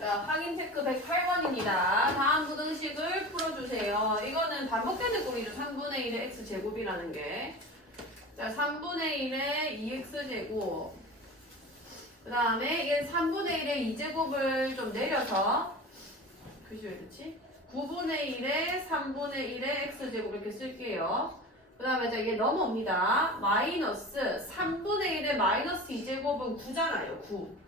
자, 확인 체크 108번입니다. 다음 부등식을 풀어주세요. 이거는 반복되는 꼴이죠. 3분의 1의 x제곱이라는 게. 자, 3분의 1의 2x제곱. 그 다음에 이게 3분의 1의 2제곱을 좀 내려서, 글씨 왜 그렇지? 9분의 1의 3분의 1의 x제곱 이렇게 쓸게요. 그 다음에 이게 넘어옵니다. 마이너스 3분의 1의 마이너스 2제곱은 9잖아요. 9.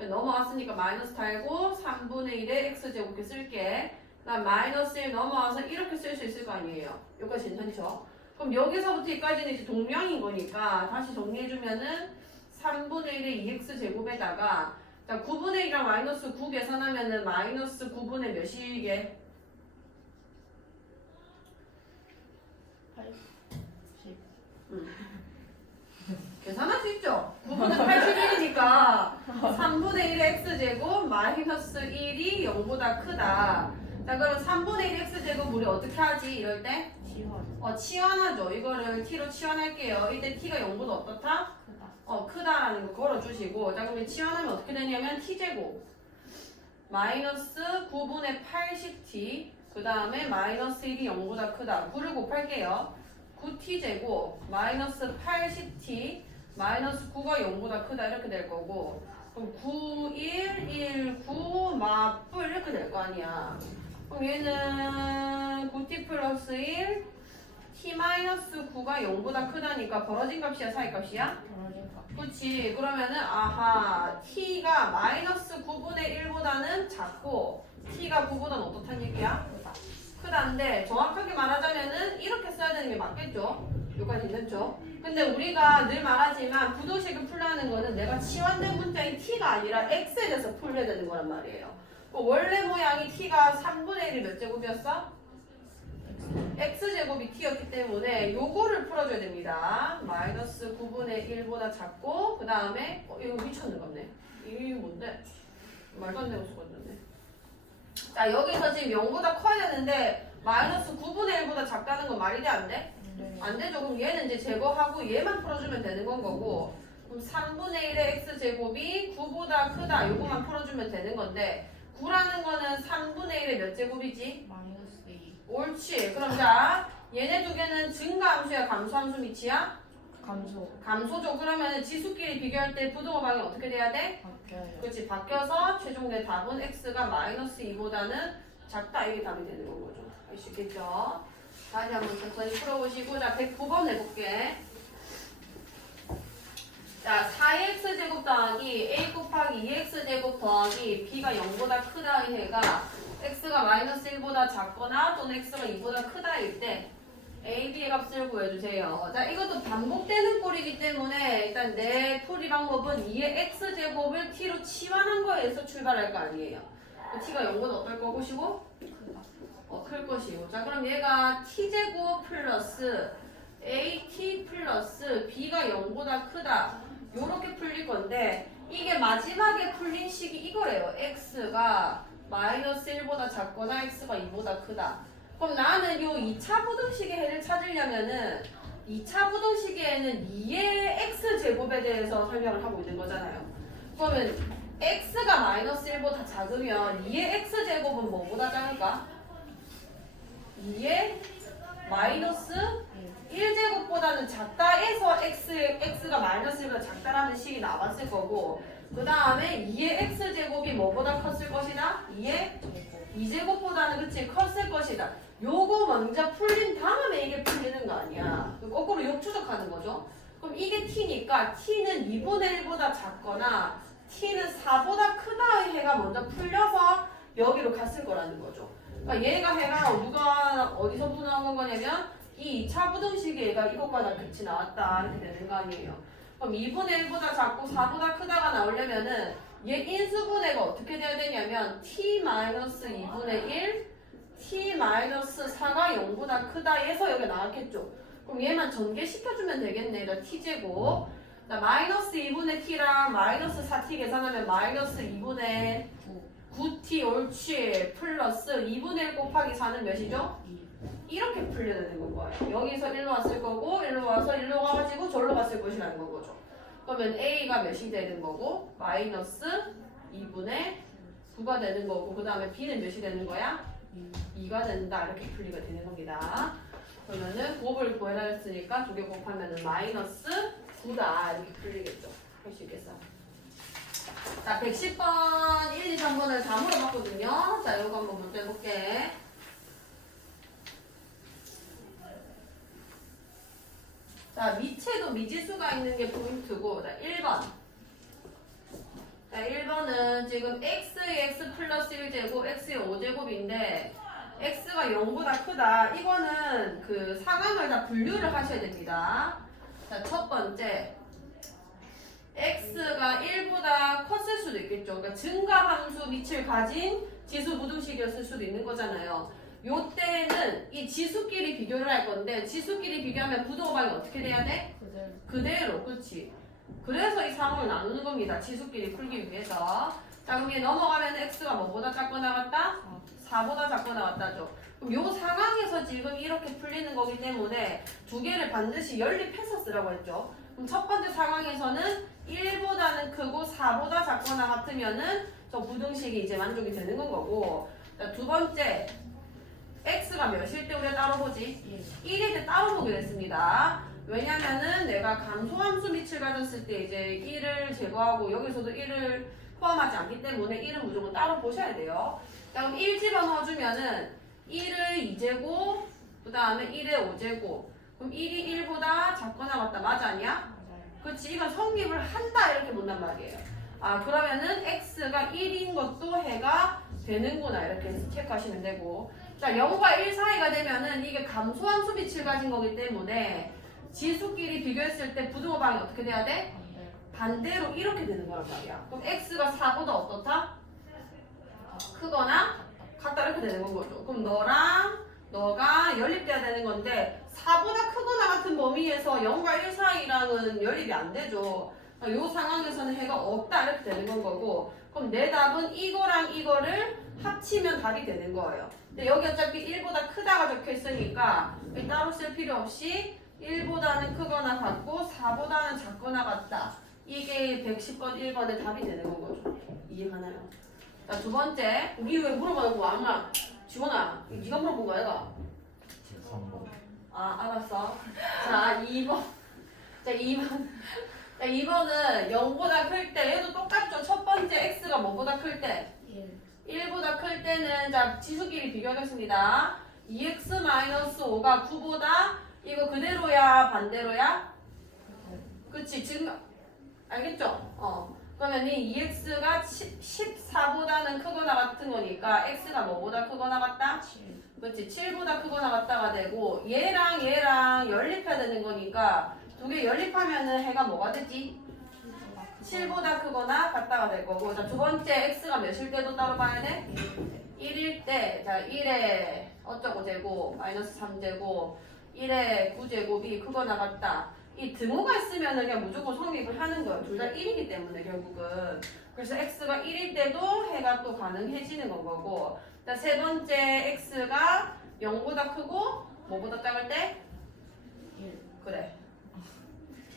넘어왔으니까 마이너스 달고 3분의 1의 x제곱 이렇게 쓸게. 그 다음 마이너스 1 넘어와서 이렇게 쓸 수 있을 거 아니에요. 여기까지 괜찮죠? 그럼 여기서부터 여기까지는 이제 동량인 거니까 다시 정리해주면은 3분의 1의 2x제곱에다가 자 9분의 1이랑 마이너스 9 계산하면은 마이너스 9분의 몇이게? 80. 계산할 수 있죠? 9분의 81이니까 3분의 1의 x제곱 마이너스 1이 0보다 크다. 자 그럼 3분의 1 x제곱 우리 어떻게 하지? 이럴 때? 지원. 치환하죠. 이거를 t로 치환할게요. 이때 t가 0보다 어떻다? 크다. 크다라는 거 걸어주시고 자 그럼 치환하면 어떻게 되냐면 t제곱 마이너스 9분의 80t 그 다음에 마이너스 1이 0보다 크다. 9를 곱할게요. 9t제곱 마이너스 80t 마이너스 9가 0보다 크다 이렇게 될 거고 그럼 9, 1, 1, 9 맞불 이렇게 될 거 아니야. 그럼 얘는 9t 플러스 1 t 마이너스 9가 0보다 크다니까 벌어진 값이야 사이 값이야? 벌어진 값. 그치 그러면은 아하 t가 마이너스 9분의 1보다는 작고 t가 9보다는 어떻단 얘기야? 크다. 크다인데 정확하게 말하자면은 이렇게 써야 되는 게 맞겠죠? 여기까지 괜찮죠? 근데 우리가 늘 말하지만 부등식을 풀라는 거는 내가 치환된 문자인 t가 아니라 x에 대해서 풀려야 되는 거란 말이에요. 원래 모양이 t가 3분의 1이 몇 제곱이었어? x제곱이 t였기 때문에 요거를 풀어줘야 됩니다. 마이너스 9분의 1보다 작고 그 다음에 이거 미쳤는 거네. 이게 뭔데? 말도 안 되고 쓰거든요. 자 여기서 지금 0보다 커야 되는데 마이너스 9분의 1보다 작다는 건 말이 돼 안 돼? 네. 안 되죠. 그럼 얘는 이제 제거하고 얘만 풀어주면 되는 건 거고 그럼 3분의 1의 x제곱이 9보다 크다 요거만 풀어주면 되는 건데 9라는 거는 3분의 1의 몇 제곱이지? 마이너스 2. 옳지. 그럼 자 얘네 두 개는 증가함수야 감소함수 밑이야? 감소. 감소죠. 그러면 지수끼리 비교할 때 부등호 방이 어떻게 돼야 돼? 바뀌어요. 그렇지. 바뀌어서 최종 내 답은 x가 마이너스 2보다는 작다 이게 답이 되는 건 거죠. 알 수 있겠죠? 다시 한번 천천히 풀어보시고 자 109번 해볼게. 자 4x제곱 더하기 a 곱하기 2x제곱 더하기 b가 0보다 크다의 해가 x가 마이너스 1보다 작거나 또는 x가 2보다 크다일 때 a, b의 값을 구해주세요. 자 이것도 반복되는 꼴이기 때문에 일단 내 풀이 방법은 2의 x제곱을 t로 치환한 거에서 출발할 거 아니에요. t가 0보다 어떨 것이고? 크다. 클 것이고. 자 그럼 얘가 t제곱 플러스 at 플러스 b가 0보다 크다 요렇게 풀릴 건데 이게 마지막에 풀린 식이 이거래요. x가 마이너스 1보다 작거나 x가 2보다 크다. 그럼 나는 요 2차 부등식의 해를 찾으려면은 2차 부등식에는 2의 x제곱에 대해서 설명을 하고 있는 거잖아요. 그러면 x가 마이너스 1보다 작으면 2의 x제곱은 뭐보다 작을까? 2의 마이너스 1제곱보다는 작다에서 x가 마이너스 1보다 작다라는 식이 나왔을 거고 그 다음에 2의 x제곱이 뭐보다 컸을 것이다? 2의 2제곱보다는 그치 컸을 것이다. 요거 먼저 풀린 다음에 이게 풀리는 거 아니야. 거꾸로 역추적하는 거죠. 그럼 이게 t니까 t는 2분의 1보다 작거나 t는 4보다 크다의 해가 먼저 풀려서 여기로 갔을 거라는 거죠. 그러니까 얘가 해가 누가 어디서부터 나온 거냐면 이 2차 부등식의 얘가 이것과 같이 나왔다 이렇게 되는 거 아니에요. 그럼 2분의 1보다 작고 4보다 크다가 나오려면은 얘 인수분해가 어떻게 돼야 되냐면 t-2분의 1 t-4가 0보다 크다에서 여기 나왔겠죠. 그럼 얘만 전개시켜주면 되겠네. 자, t제곱. 자, 마이너스 2분의 t랑 마이너스 4t 계산하면 마이너스 2분의 9t 옳지. 플러스 2분의 1 곱하기 4는 몇이죠? 2. 이렇게 풀려야 되는 거예요. 여기서 1로 왔을 거고 1로 와서 1로 가가지고 절로 갔을 것이라는 거죠. 그러면 a가 몇이 되는 거고 마이너스 2분의 9가 되는 거고 그 다음에 b는 몇이 되는 거야? 2가 된다. 이렇게 풀리가 되는 겁니다. 그러면은 곱을 구해라 했으니까 두 개 곱하면은 마이너스 9다. 이렇게 풀리겠죠. 할 수 있겠어. 자, 110번, 1, 2, 3번을 다 물어봤거든요. 자, 이거 한번 먼저 해볼게. 자, 미체도 미지수가 있는 게 포인트고, 자, 1번. 자, 1번은 지금 x의 x 플러스 1제곱, x의 5제곱인데, x가 0보다 크다. 이거는 그 상황을 다 분류를 하셔야 됩니다. 자, 첫 번째. x가 1보다 컸을 수도 있겠죠. 그러니까 증가함수 밑을 가진 지수 부등식이었을 수도 있는 거잖아요. 요때는 이 지수끼리 비교를 할 건데 지수끼리 비교하면 부등호방이 어떻게 돼야 돼? 그대로. 그렇지. 그래서 이 상황을 나누는 겁니다. 지수끼리 풀기 위해서. 자, 그럼 얘 넘어가면 x가 뭐보다 작거나 같다? 4보다 작거나 같다죠. 그럼 요 상황에서 지금 이렇게 풀리는 거기 때문에 두 개를 반드시 연립해서 쓰라고 했죠. 그럼 첫 번째 상황에서는 1보다는 크고 4보다 작거나 같으면은 저 부등식이 이제 만족이 되는 건 거고. 자, 두 번째. x가 몇일 때 우리가 따로 보지? 1일 때 따로 보게 됐습니다. 왜냐면은 내가 감소함수 밑을 가졌을 때 이제 1을 제거하고 여기서도 1을 포함하지 않기 때문에 1은 무조건 따로 보셔야 돼요. 자, 그럼 1 집어넣어주면은 1을 2제곱, 그 다음에 1의 5제곱. 그럼 1이 1보다 작거나 같다. 맞아, 아니야? 그렇지. 이건 성립을 한다. 이렇게 본단 말이에요. 아, 그러면은 x가 1인 것도 해가 되는구나. 이렇게 체크하시면 되고. 자, 0과 1 사이가 되면은 이게 감소함수 빛을 가진 거기 때문에 지수끼리 비교했을 때 부등호방이 어떻게 돼야 돼? 반대로 이렇게 되는 거란 말이야. 그럼 x가 4보다 어떻다? 크거나 같다. 이렇게 되는 건 거죠. 그럼 너랑 너가 연립돼야 되는 건데 4보다 크거나 같은 범위에서 0과 1 사이랑은 연립이 안 되죠. 이 상황에서는 해가 없다. 이렇게 되는 건 거고. 그럼 내 답은 이거랑 이거를 합치면 답이 되는 거예요. 근데 여기 어차피 1보다 크다가 적혀 있으니까 따로 쓸 필요 없이 1보다는 크거나 같고 4보다는 작거나 같다. 이게 110번 1번의 답이 되는 건 거죠. 이해가나요? 자, 두 번째. 우리 왜 물어봐놓고 왕아 지원아 네가 물어본 거야 얘가? 아, 알았어. 자, 2번. 자, 2번. 자, 2번은 0보다 클 때 얘도 똑같죠. 첫 번째 x가 뭐보다 클 때? 1보다 클 때는 자 지수끼리 비교하겠습니다. 2x-5가 9보다 이거 그대로야 반대로야? 그치 지금 알겠죠? 그러면 이 2x가 14보다는 크거나 같은 거니까 x가 뭐보다 크거나 같다? 그치 7보다 크거나 같다가 되고 얘랑 얘랑 연립해야 되는 거니까 두 개 연립하면은 해가 뭐가 되지? 7보다 크거나 같다가 될 거고. 자, 두 번째 x가 몇일 때도 따로 봐야 돼? 1일 때. 자, 1에 어쩌고 제곱 마이너스 3제곱 1에 9제곱이 크거나 같다. 이 등호가 있으면은 그냥 무조건 성립을 하는 거예요. 둘 다 1이기 때문에 결국은. 그래서 x가 1일 때도 해가 또 가능해지는 건 거고. 자, 세 번째 x가 0보다 크고 뭐보다 작을 때? 1. 그래.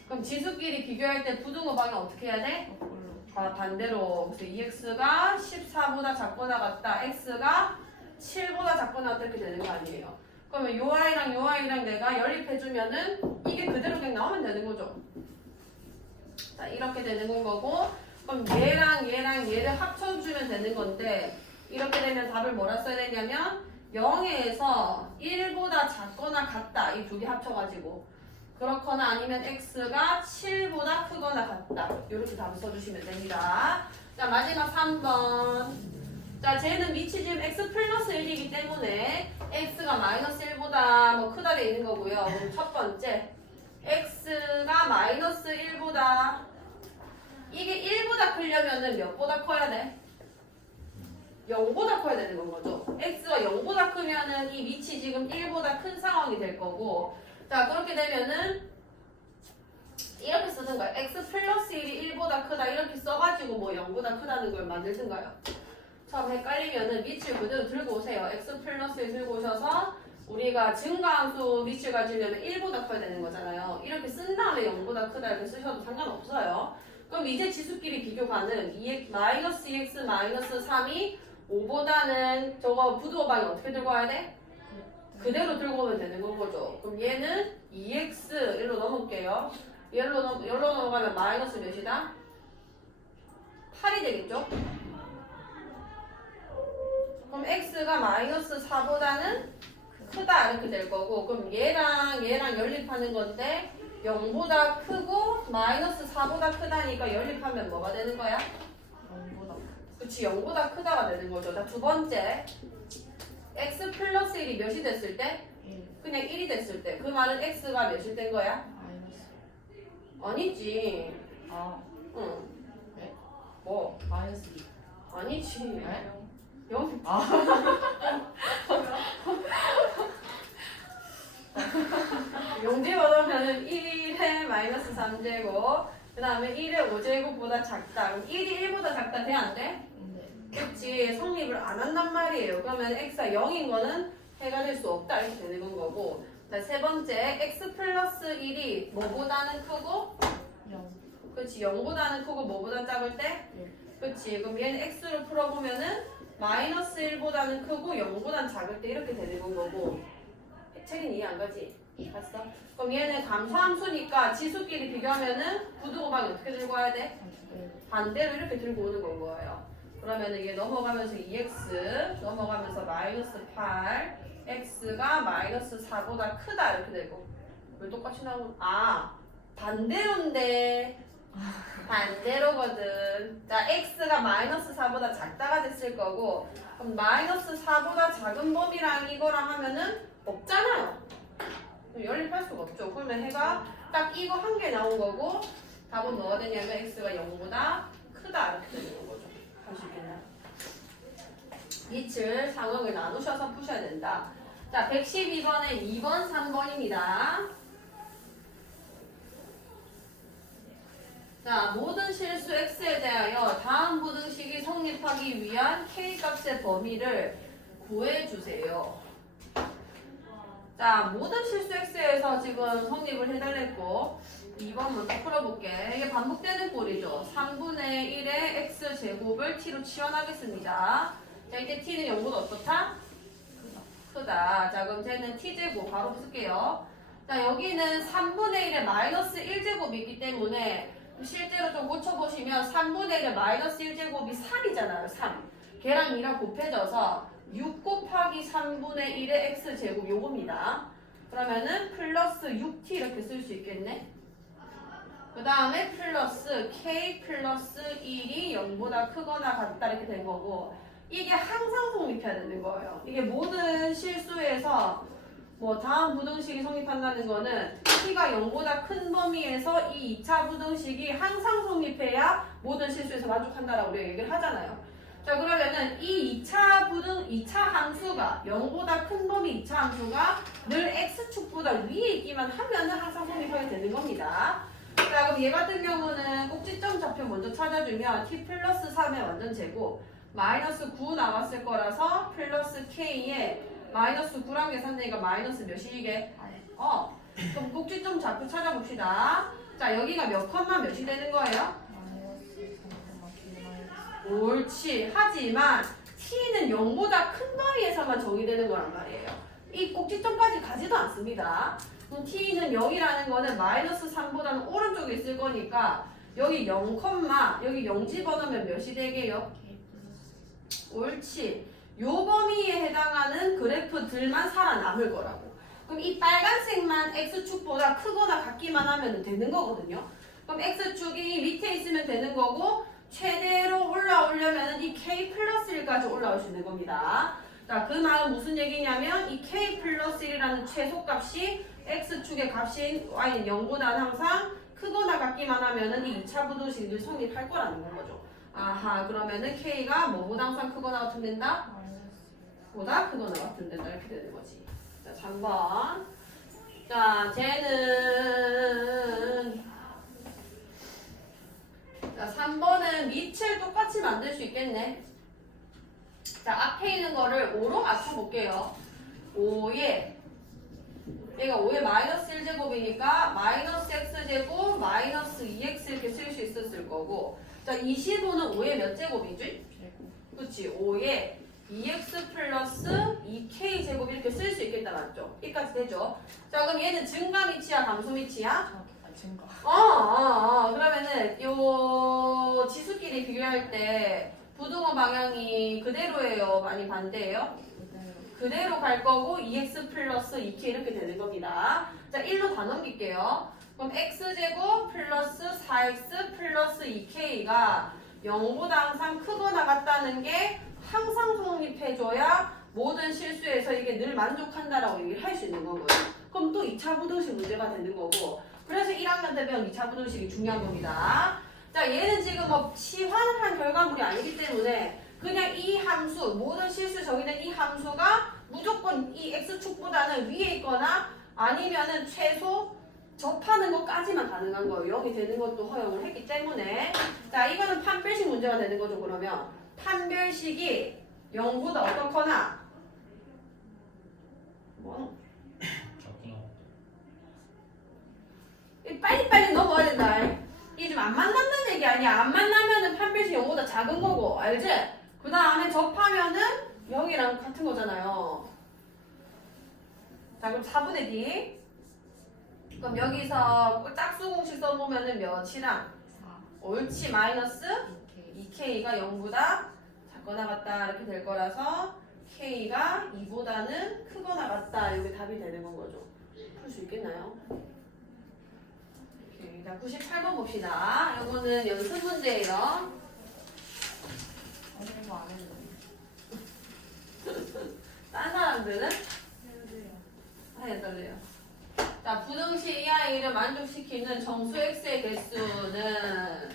그럼 지수끼리 비교할 때 부등호방이 어떻게 해야 돼? 반대로. 그래서 2x가 14보다 작거나 같다. x가 7보다 작거나 같다. 이렇게 되는 거 아니에요. 그러면 요 아이랑 요 아이랑 내가 연립해주면은 이게 그대로 그냥 나오면 되는 거죠. 자, 이렇게 되는 건 거고. 그럼 얘랑 얘랑 얘를 합쳐주면 되는 건데 이렇게 되면 답을 뭐라 써야 되냐면 0에서 1보다 작거나 같다. 이 두 개 합쳐가지고. 그렇거나 아니면 x가 7보다 크거나 같다. 이렇게 답을 써주시면 됩니다. 자, 마지막 3번. 자, 쟤는 밑이 지금 x 플러스 1이기 때문에 x가 마이너스 1보다 뭐 크다 돼 있는 거고요. 그럼 첫 번째 x가 마이너스 1보다 이게 1보다 크려면은 몇보다 커야 돼? 0보다 커야 되는 건 거죠. x가 0보다 크면은 이 밑이 지금 1보다 큰 상황이 될 거고. 자, 그렇게 되면은 이렇게 쓰는 거예요. x 플러스 1이 1보다 크다 이렇게 써가지고 뭐 0보다 크다는 걸 만들든가요. 처음 헷갈리면은 밑을 그대로 들고 오세요. x 플러스 1 들고 오셔서 우리가 증가함수 밑을 가지려면 1보다 커야 되는 거잖아요. 이렇게 쓴 다음에 0보다 크다 이렇게 쓰셔도 상관없어요. 그럼 이제 지수끼리 비교 가능. 마이너스 2x 마이너스 3이 5보다는 저거 부두어방이 어떻게 들고 와야 돼? 그대로 들고 오면 되는 건 거죠. 그럼 얘는 2x 일로 넘을게요. 여기로 넘어가면 마이너스 몇이다? 8이 되겠죠? 그럼 x가 마이너스 4보다는 크다 이렇게 될 거고, 그럼 얘랑 연립하는 건데 0보다 크고 마이너스 4보다 크다니까 연립하면 뭐가 되는 거야? 0보다 그치, 0보다 크다가 되는 거죠. 자, 두 번째 x 플러스 1이 몇이 됐을 때? 1 그냥 1이 됐을 때. 그 말은 x가 몇이 된 거야? 마이너스 아니지. 아 응. 네? 뭐? 마이너스 2 아니지. 네? 0. 아 용지 얻으면은 1의 마이너스 3제곱, 그 다음에 1의 5제곱보다 작다. 그럼 1이 1보다 작다 돼, 안 돼? 네. 그치, 성립을 안 한단 말이에요. 그러면 x가 0인 거는 해가 될 수 없다 이렇게 되는 건 거고. 자, 세 번째 x 플러스 1이 뭐보다는 크고, 0 그치, 0보다는 크고 뭐보다 작을 때? 1 그치, 그럼 얘는 x로 풀어보면은 마이너스 1보다는 크고 0보다는 작을 때 이렇게 되는 건 거고. 책임 이해 안 가지? 갔어? 그럼 얘는 감소함수니까 지수끼리 비교하면은 부두고방이 어떻게 들고 와야 돼? 반대로 이렇게 들고 오는 건 거예요. 그러면 이게 넘어가면서 2x, 넘어가면서 마이너스 8, x가 마이너스 4보다 크다 이렇게 되고. 왜 똑같이 나오는? 아, 반대로인데. 반대로거든. 자, x가 마이너스 4보다 작다가 됐을 거고, 그럼 마이너스 4보다 작은 범위랑 이거랑 하면은 없잖아요. 연립할 수가 없죠. 그러면 해가 딱 이거 한 개 나온 거고, 답은 뭐가 되냐면 x가 0보다 크다 이렇게 되는 거죠. 하시겠나요? 이틀 상황을 나누셔서 푸셔야 된다. 자, 112번에 2번, 3번입니다. 자, 모든 실수 x에 대하여 다음 부등식이 성립하기 위한 k값의 범위를 구해주세요. 자, 모든 실수 x에서 지금 성립을 해달랬고 2번 먼저 풀어볼게. 이게 반복되는 꼴이죠. 3분의 1의 x제곱을 t로 치환하겠습니다. 자, 이제 t는 0보다 어떻다? 크다. 자, 그럼 쟤는 t제곱 바로 쓸게요. 자, 여기는 3분의 1의 마이너스 1제곱이 있기 때문에 실제로 좀 고쳐보시면 3분의 1의 마이너스 1제곱이 3이잖아요. 3. 걔랑 2랑 곱해져서 6 곱하기 3분의 1의 x제곱 요겁니다. 그러면은 플러스 6t 이렇게 쓸 수 있겠네. 그 다음에 플러스 k 플러스 1이 0보다 크거나 같다 이렇게 된 거고, 이게 항상 성립해야 되는 거예요. 이게 모든 실수에서 뭐 다음 부등식이 성립한다는 거는 t가 0보다 큰 범위에서 이 2차 부등식이 항상 성립해야 모든 실수에서 만족한다라고 우리가 얘기를 하잖아요. 자, 그러면은 이 2차 함수가 0보다 큰 범위 2차 함수가 늘 x축보다 위에 있기만 하면은 항상 성립하게 되는 겁니다. 자, 그럼 얘 같은 경우는 꼭지점 좌표 먼저 찾아주면 t 플러스 3의 완전 제곱 마이너스 9 나왔을 거라서 플러스 k에 마이너스 9랑 계산되니까 마이너스 몇이게? 그럼 꼭지점 좌표 찾아봅시다. 자, 여기가 몇 컴마 몇이 되는 거예요? 옳지. 하지만 t는 0보다 큰 범위에서만 정의되는 거란 말이에요. 이 꼭지점까지 가지도 않습니다. 그럼 t는 0이라는 거는 마이너스 3보다는 오른쪽에 있을 거니까 여기 0, 여기 0 집어넣으면 몇이 되게요? 옳지. 요 범위에 해당하는 그래프들만 살아남을 거라고. 그럼 이 빨간색만 x축보다 크거나 같기만 하면 되는 거거든요. 그럼 x축이 밑에 있으면 되는 거고, 최대로 올라오려면 이 k 플러스 1까지 올라올 수 있는 겁니다. 자, 그 말은 무슨 얘기냐면 이 k 플러스 1이라는 최소값이 x축의 값인 y는 0보다는 항상 크거나 같기만 하면은 이 2차 부등식을 성립할 거라는 거죠. 아하, 그러면은 k가 뭐보다 항상 크거나 같으면 된다? 보다 크거나 같으면 된다. 이렇게 되는 거지. 자, 3번. 자, 쟤는 자, 3번은 밑을 똑같이 만들 수 있겠네. 자, 앞에 있는 거를 5로 맞춰볼게요. 5에 얘가 5의 마이너스 1제곱이니까 마이너스 x제곱 마이너스 2x 이렇게 쓸 수 있었을 거고 자 25는 5의 몇 제곱이지? 그치 5의 2x 플러스 2k 제곱 이렇게 쓸 수 있겠다 맞죠? 여기까지 되죠? 자 그럼 얘는 증가 미치야 감소 미치야? 증가. 그러면은 요 지수끼리 비교할 때 부등호 방향이 그대로예요? 많이 반대예요? 그대로 갈 거고 2x 플러스 2k 이렇게 되는 겁니다. 자 1로 다 넘길게요. 그럼 x제곱 플러스 4x 플러스 2k가 0보다 항상 크거나 같다는 게 항상 성립해줘야 모든 실수에서 이게 늘 만족한다라고 얘기를 할 수 있는 거고요. 그럼 또 2차 부등식 문제가 되는 거고 그래서 1학년 때 배운 2차 부등식이 중요한 겁니다. 자 얘는 지금 뭐 치환한 결과물이 아니기 때문에 그냥 이 함수 모든 실수 정의된 이 함수가 무조건 이 x축보다는 위에 있거나 아니면은 최소 접하는 것까지만 가능한 거예요. 여기 되는 것도 허용을 했기 때문에 자 이거는 판별식 문제가 되는 거죠. 그러면 판별식이 0보다 어떻거나 뭐 빨리빨리 넘어야 된다. 이게 좀 안 만난다는 얘기 아니야. 안 만나면은 판별식 0보다 작은 거고 알지? 그 다음에 접하면은 0이랑 같은 거잖아요. 자 그럼 4분의 D 그럼 여기서 짝수 공식 써보면은 몇이랑 옳지 마이너스 2K가 0보다 작거나 같다 이렇게 될 거라서 K가 2보다는 크거나 같다 이게 답이 되는 건 거죠. 풀 수 있겠나요? 오케이. 자 98번 봅시다. 이거는 연습 문제예요. 이거 안 했는데. 딴 사람들은? 해달래요. 자, 부등식 이 아이를 만족시키는 정수 x의 개수는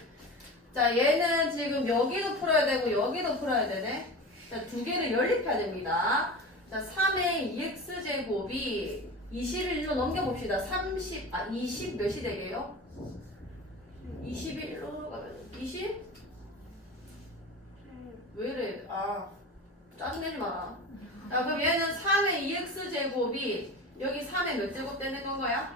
자, 얘는 지금 여기도 풀어야 되고 여기도 풀어야 되네. 자, 두 개를 연립해야 됩니다. 자, 3의 2x 제곱이 21로 넘겨봅시다. 20 몇이 되게요? 21로 가면 20? 왜 이래? 짜증내지 마라. 자, 그럼 얘는 3의 2x 제곱이 여기 3의 몇 제곱 되는 건가요?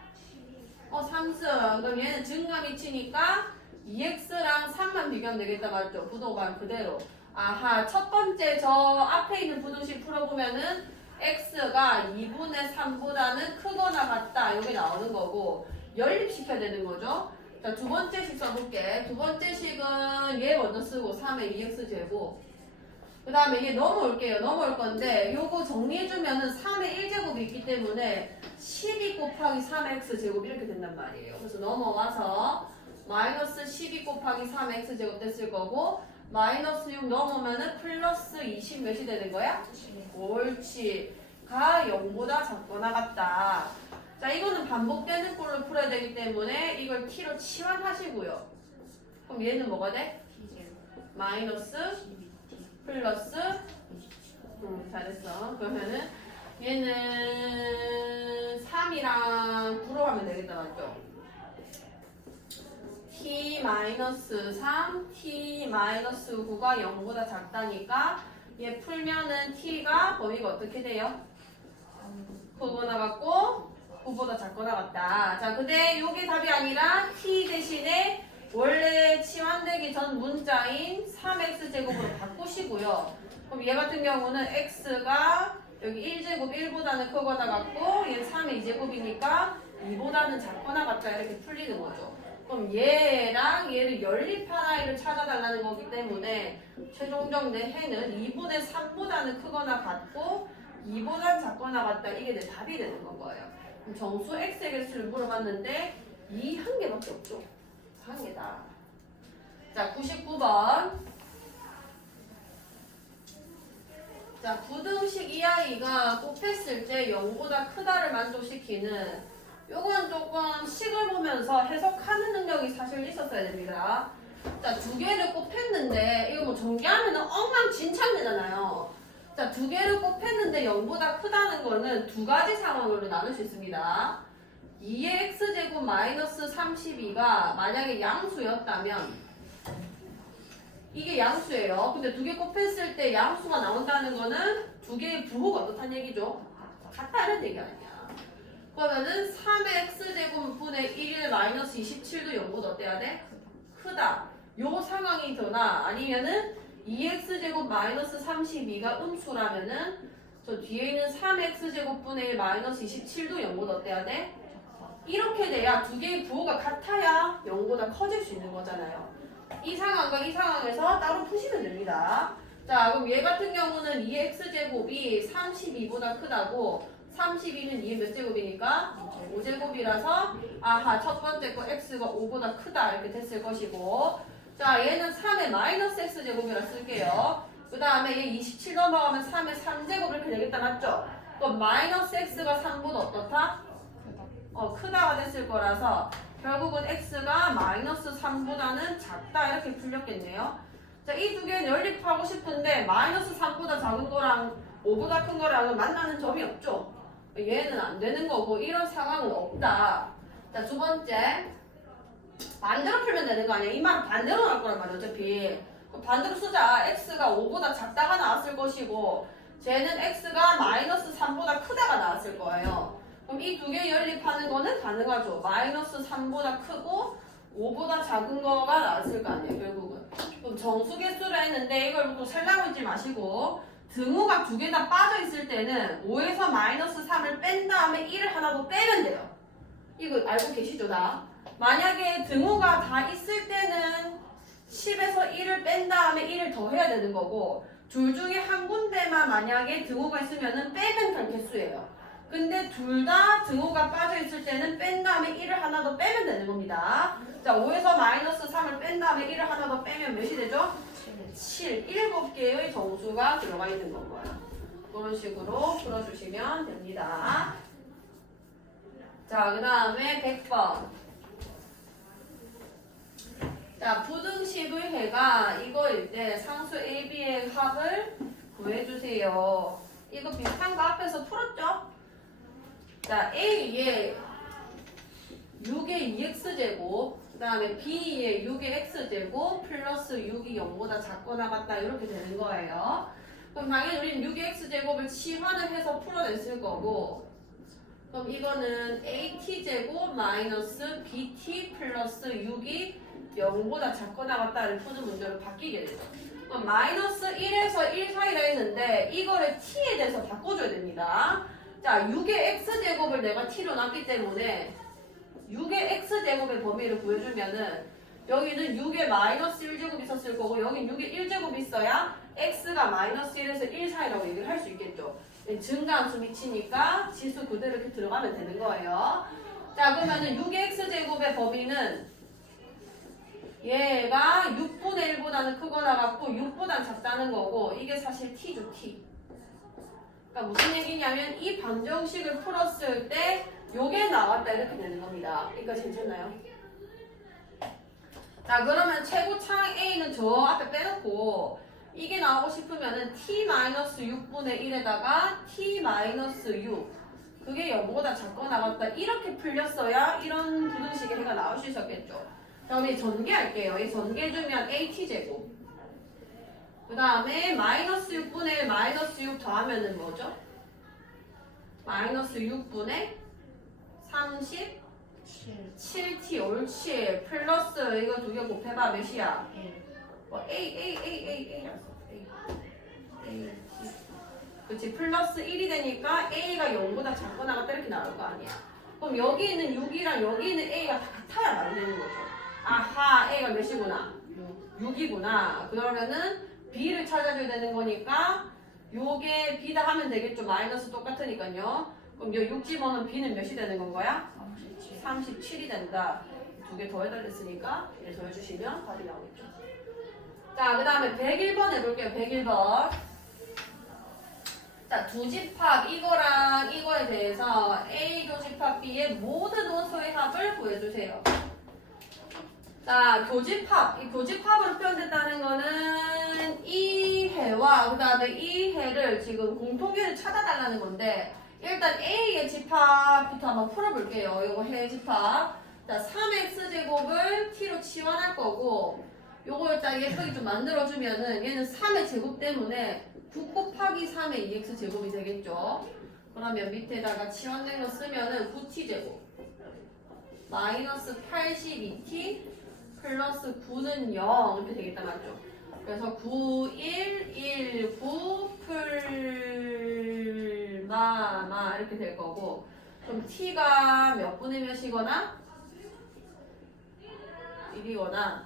3승. 그럼 얘는 증가 미치니까 2x랑 3만 비교하면 되겠다 맞죠? 부동간 그대로. 아하, 첫 번째 저 앞에 있는 부등식 풀어보면은 x가 2분의 3보다는 크거나 같다. 여기 나오는 거고 연립시켜야 되는 거죠. 자, 두 번째 식 써볼게. 두 번째 식은 얘 먼저 쓰고 3의 2x 제곱. 그 다음에 얘 넘어올게요. 넘어올 건데 요거 정리해주면은 3의 1제곱이 있기 때문에 12 곱하기 3x 제곱 이렇게 된단 말이에요. 그래서 넘어와서 마이너스 12 곱하기 3x 제곱 됐을 거고 마이너스 6 넘으면은 플러스 20 몇이 되는 거야? 옳지. 가 0보다 작거나 같다. 자 이거는 반복되는 꼴로 풀어야 되기 때문에 이걸 t로 치환하시고요. 그럼 얘는 뭐가 돼? 마이너스 플러스 잘했어. 그러면은 얘는 3이랑 9로 하면 되겠다 맞죠? t-3 t-9가 0보다 작다니까 얘 풀면은 t가 범위가 어떻게 돼요? 크거나 같고 9보다 작거나 같다. 자 근데 요게 답이 아니라 t 대신에 원래 치환되기 전 문자인 3x제곱으로 바꾸시고요. 그럼 얘 같은 경우는 x가 여기 1제곱 1보다는 크거나 같고 얘는 3의 2제곱이니까 2보다는 작거나 같다 이렇게 풀리는 거죠. 그럼 얘랑 얘를 연립한 아이를 찾아달라는 거기 때문에 최종적 내 해는 2분의 3보다는 크거나 같고 2보다는 작거나 같다 이게 내 답이 되는 건 거예요. 그럼 정수 x의 개수를 물어봤는데 이 한 개밖에 없죠. 한 개다. 자, 99번. 자, 부등식 이 아이가 곱했을 때 0보다 크다를 만족시키는 요건 조금 식을 보면서 해석하는 능력이 사실 있었어야 됩니다. 자, 두 개를 곱했는데 이거 뭐 전개하면 엉망진창되잖아요. 자, 두 개를 곱했는데 0보다 크다는 거는 두 가지 상황으로 나눌 수 있습니다. 2의 x제곱 마이너스 32가 만약에 양수였다면 이게 양수예요. 근데 두 개 곱했을 때 양수가 나온다는 거는 두 개의 부호가 어떻다는 얘기죠? 같다는 얘기 아니야. 그러면은 3의 x제곱분의 1일 마이너스 27도 0보다 어때야 돼? 크다. 요 상황이 더나 아니면은 2x제곱 마이너스 32가 음수라면은 저 뒤에 있는 3x제곱분의 1 마이너스 27도 0보다 어때야 돼? 이렇게 돼야 두 개의 부호가 같아야 0보다 커질 수 있는 거잖아요. 이 상황과 이 상황에서 따로 푸시면 됩니다. 자, 그럼 얘 같은 경우는 2x제곱이 32보다 크다고 32는 2의 몇 제곱이니까? 5제곱이라서 아하 첫 번째 거 x가 5보다 크다 이렇게 됐을 것이고 자 얘는 3의 마이너스 x제곱이라 쓸게요. 그 다음에 얘 27 넘어가면 3의 3제곱 이렇게 되겠다 맞죠? 그럼 마이너스 x가 3보다 어떻다? 크다가 됐을 거라서 결국은 x가 마이너스 3보다는 작다 이렇게 풀렸겠네요. 자, 이 두 개는 연립하고 싶은데 마이너스 3보다 작은 거랑 5보다 큰 거랑은 만나는 점이 없죠. 얘는 안 되는 거고 이런 상황은 없다. 자, 두 번째 반대로 풀면 되는 거 아니야? 이 말은 반대로 나올 거란 말이야 어차피. 반대로 쓰자. x가 5보다 작다가 나왔을 것이고 쟤는 x가 마이너스 3보다 크다가 나왔을 거예요. 그럼 이 두 개 연립하는 거는 가능하죠. 마이너스 3보다 크고 5보다 작은 거가 나왔을 거 아니에요 결국은. 그럼 정수개수를 했는데 이걸 또 살라고 하지 마시고 등호가 두 개 다 빠져 있을 때는 5에서 마이너스 3을 뺀 다음에 1을 하나 더 빼면 돼요. 이거 알고 계시죠 다? 만약에 등호가 다 있을 때는 10에서 1을 뺀 다음에 1을 더 해야 되는 거고 둘 중에 한 군데만 만약에 등호가 있으면은 빼면 될 개수예요. 근데 둘 다 등호가 빠져 있을 때는 뺀 다음에 1을 하나 더 빼면 되는 겁니다. 자, 5에서 마이너스 3을 뺀 다음에 1을 하나 더 빼면 몇이 되죠? 7. 7개의 정수가 들어가 있는 건가요. 그런 식으로 풀어주시면 됩니다. 자, 그 다음에 100번. 자, 부등식의 해가 이거일 때 상수 A, B의 합을 구해주세요. 이거 비슷한 거 앞에서 풀었죠? 자, A의 6의 2x제곱 그 다음에 B의 6의 x제곱 플러스 6이 0보다 작거나 같다 이렇게 되는 거예요. 그럼 당연히 우리는 6의 x제곱을 치환을 해서 풀어냈을 거고 그럼 이거는 AT제곱 마이너스 BT 플러스 6이 0보다 작거나 같다를 푸는 문제로 바뀌게 되죠. 그럼 마이너스 1에서 1 사이라 했는데 이거를 t에 대해서 바꿔줘야 됩니다. 자, 6의 x제곱을 내가 t로 놨기 때문에 6의 x제곱의 범위를 구해주면은 여기는 6의 마이너스 1제곱 있었을 거고 여긴 6의 1제곱 있어야 x가 마이너스 1에서 1 사이라고 얘기를 할 수 있겠죠. 증가함수 미치니까 지수 그대로 이렇게 들어가면 되는 거예요. 자, 그러면은 6의 x제곱의 범위는 얘가 6분의 1보다는 크거나 같고 6보다는 작다는 거고 이게 사실 t죠 t. 그러니까 무슨 얘기냐면 이 방정식을 풀었을 때 요게 나왔다 이렇게 되는 겁니다. 여기까지 괜찮나요? 자, 그러면 최고차항 A는 저 앞에 빼놓고 이게 나오고 싶으면은 t-6분의 1에다가 t-6 그게 0보다 작거나 같다 이렇게 풀렸어야 이런 부등식의 해가 나올 수 있었겠죠. 자, 우리 전개할게요. 이 전개해주면 AT제곱 그 다음에 마이너스 6분의 1 마이너스 6 더하면은 뭐죠? 마이너스 6분의 37t 옳지 플러스 이거 두 개 곱해봐 몇이야? A 그렇지 플러스 1이 되니까 A가 0보다 작거나 같다 이렇게 나올 거 아니야. 그럼 여기 있는 6이랑 여기 있는 A가 다 같아야 나오는 거죠. 아하 A가 몇이구나 6이구나. 그러면은 B를 찾아줘야 되는 거니까 요게 B다 하면 되겠죠. 마이너스 똑같으니까요. 그럼 요 6 집어넣으면 B는 몇이 되는 건가요? 37이 된다. 두 개 더 해달랬으니까 얘 더해주시면 답이 나오겠죠. 자, 그 다음에 101번 해볼게요. 101번. 자, 두 집합 이거랑 이거에 대해서 A 교집합 B의 모든 원소의 합을 구해주세요. 자, 교집합. 이 교집합으로 표현됐다는 거는 이 해와 그 다음에 이 해를 지금 공통계를 찾아달라는 건데 일단 A의 집합부터 한번 풀어볼게요. 이거 해 집합. 자, 3x제곱을 t로 치환할 거고 요거 일단 예쁘게 좀 만들어주면은 얘는 3의 제곱 때문에 9 곱하기 3의 2x제곱이 되겠죠. 그러면 밑에다가 치환된 거 쓰면은 9t제곱 마이너스 82t 플러스 9는 0 이렇게 되겠다 맞죠? 그래서 9, 1, 1, 9 풀마마 이렇게 될 거고 그럼 t가 몇 분의 몇이거나 1이거나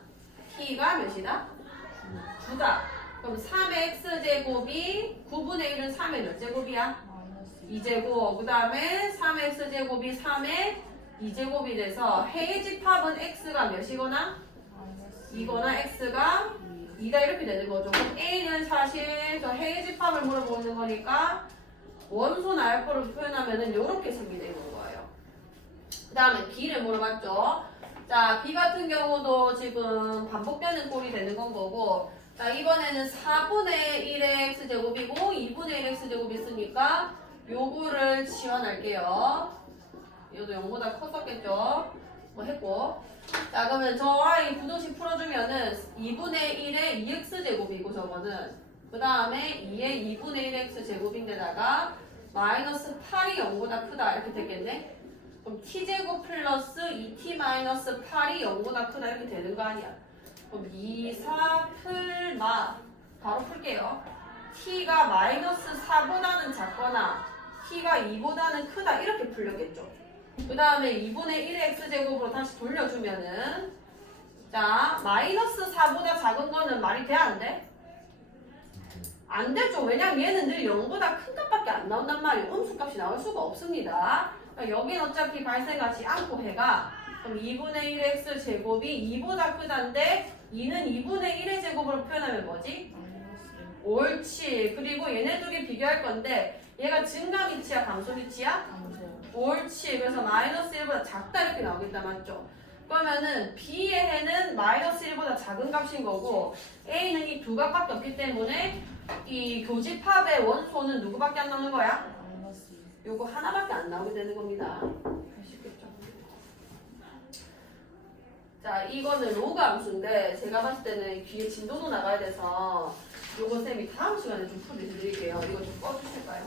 t가 몇이다? 9다. 그럼 3의 x제곱이 9분의 1은 3의 몇 제곱이야? 마이너스 2제곱. 그 다음에 3의 x제곱이 3의 2제곱이 돼서 해집합은 x가 몇이거나 마이너스 2거나 x가 2다 이렇게 되는 거죠. 그럼 a는 사실 저 해집합을 물어보는 거니까 원소 나열법으로 표현하면은 이렇게 생기는 거예요. 그 다음에 b를 물어봤죠. 자, b 같은 경우도 지금 반복되는 꼴이 되는 건 거고 자, 이번에는 4분의 1의 x제곱이고 2분의 1 x제곱이 있으니까 요거를 지원할게요. 이것도 0보다 컸었겠죠? 뭐 했고 자, 그러면 저 y 부등식 풀어주면은 2분의 1의 2x제곱이고 저거는 그 다음에 2의 2분의 1x제곱인데다가 마이너스 8이 0보다 크다 이렇게 되겠네? 그럼 t제곱 플러스 2t 마이너스 8이 0보다 크다 이렇게 되는 거 아니야? 그럼 2, 4 풀마 바로 풀게요. t가 마이너스 4보다는 작거나 t가 2보다는 크다 이렇게 풀렸겠죠. 그 다음에 2분의 1의 x제곱으로 다시 돌려주면은 자 마이너스 4보다 작은 거는 말이 돼 안 돼? 안 되죠. 왜냐면 얘는 늘 0보다 큰 값밖에 안 나온단 말이에요. 음수값이 나올 수가 없습니다. 그러니까 여긴 어차피 발생하지 않고 해가 그럼 2분의 1의 x제곱이 2보다 크다인데 2는 2분의 1의 제곱으로 표현하면 뭐지? 마이너스 옳지. 그리고 얘네 둘이 비교할 건데 얘가 증가 위치야 감소 위치야? 감소 옳지. 그래서 마이너스 1보다 작다 이렇게 나오겠다 맞죠? 그러면은 B의 해는 마이너스 1보다 작은 값인 거고 A는 이 두 값밖에 없기 때문에 이 교집합의 원소는 누구밖에 안 나오는 거야? 마이너스 요거 하나밖에 안 나오게 되는 겁니다. 아시겠죠? 자, 이거는 로그 함수인데 제가 봤을 때는 뒤에 진도도 나가야 돼서 요거 쌤이 다음 시간에 좀 풀어드릴게요. 이거 좀 꺼주실까요?